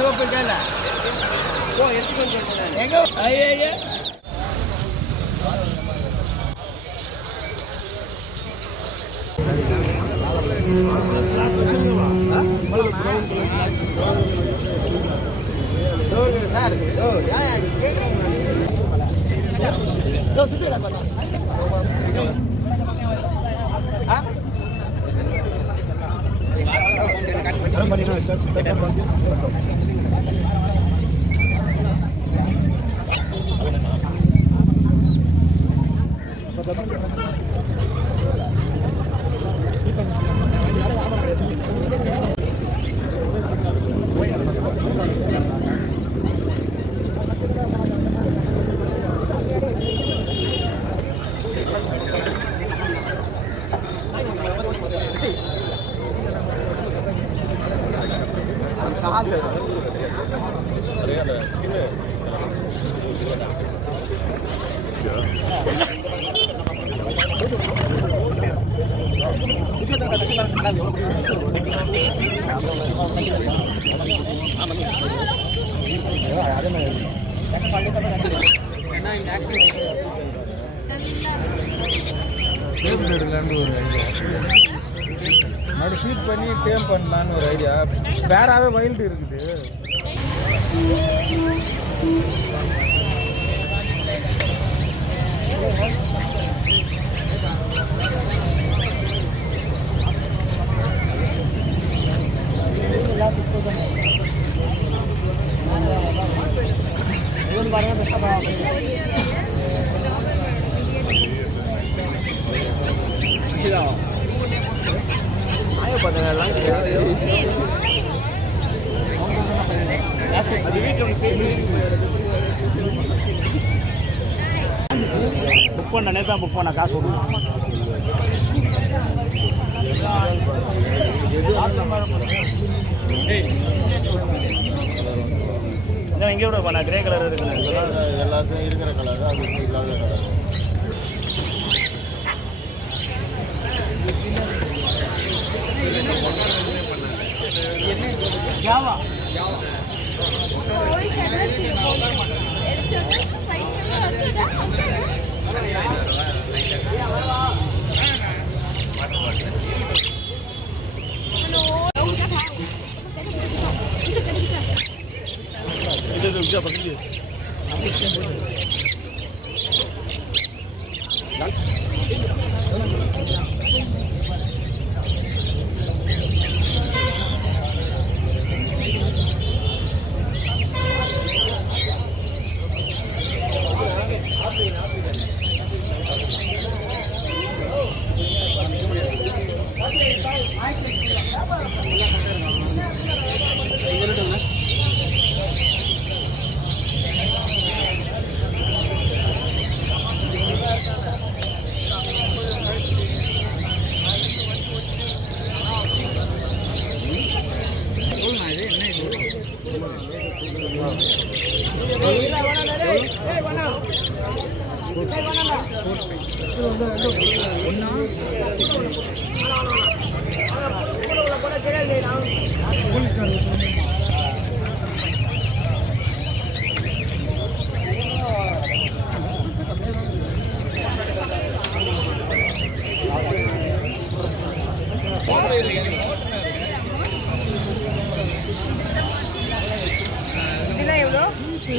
ரூபா போயிட்டால எங்க ஐயா ஷீட் பண்ணி டேம் பண்ணலான்னு ஒரு ஐடியா. வேறாவே வைல்டு இருக்குது. புக் பண்ண நேரத்தான் புக் பண்ண காசு கொடுக்கணும். இங்கே விட பண்ண கிரே கலர் இருக்குல்ல எல்லாத்தையும் இருக்கிற கலர் அது இல்லாத கலர். ஜாவா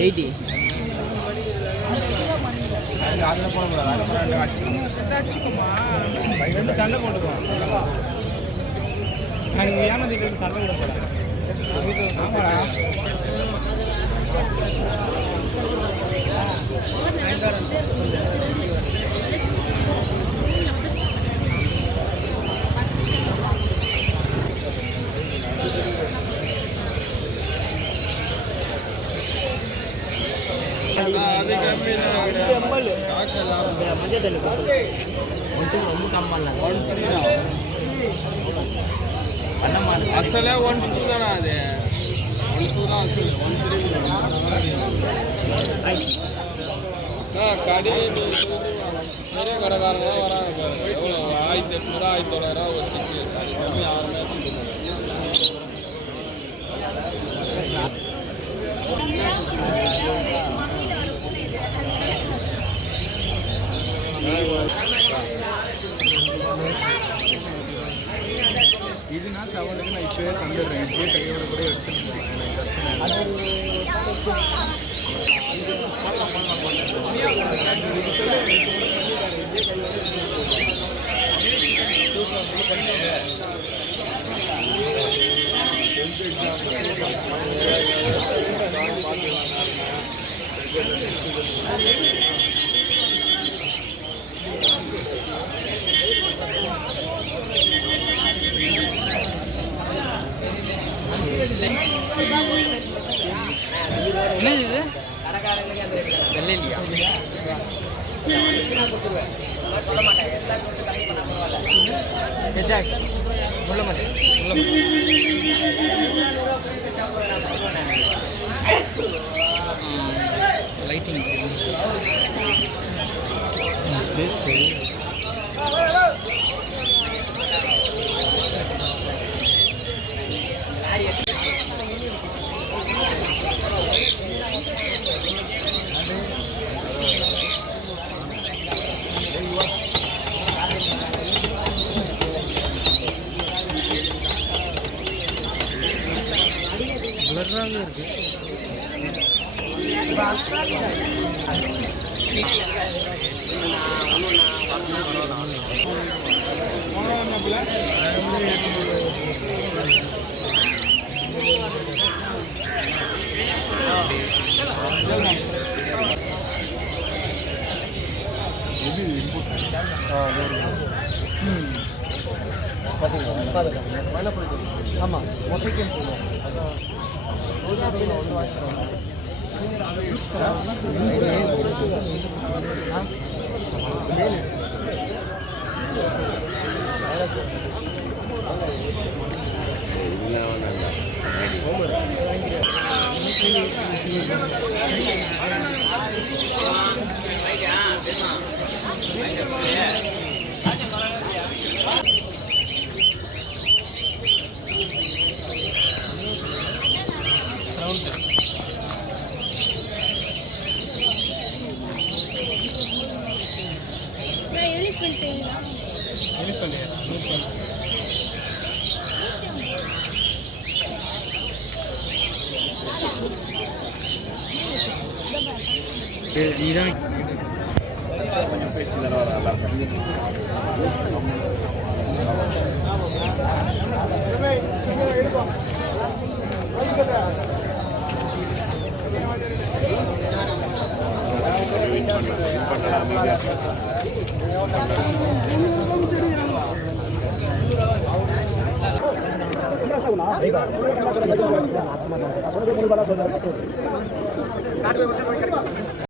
எயிட்டி அதில் போடக்கூடாது. ரெண்டு சண்டை போட்டுக்குவோம். நாங்கள் ஏமாத்திட்டு சண்டை கூட போடாது. ஆமாடா అసలే 1-2 தானா அது 1-2 தான் அசல் 1-3 கடை நிறைய கடைக்காரங்களாம் வராங்க. எவ்வளோ 1800 1900 வச்சுட்டு அது கம்மி 6 மாதம் ப்ளஸ் அவனுக்கு நான் இப்போயே தந்துடுறேன். இப்போயே கையோட கூட எடுத்துட்டு போகிறேன். எனக்கு என்னது இது வெள்ளை இல்லையா? சொல்ல மாட்டேன் லைட்டிங் சரி பிளர்ராகவே இருக்கு. ஆமாம் மொசைக்குன்னு சொல்லுவோம். இதுதான் கொஞ்சம் பேச்சு தானே நல்லா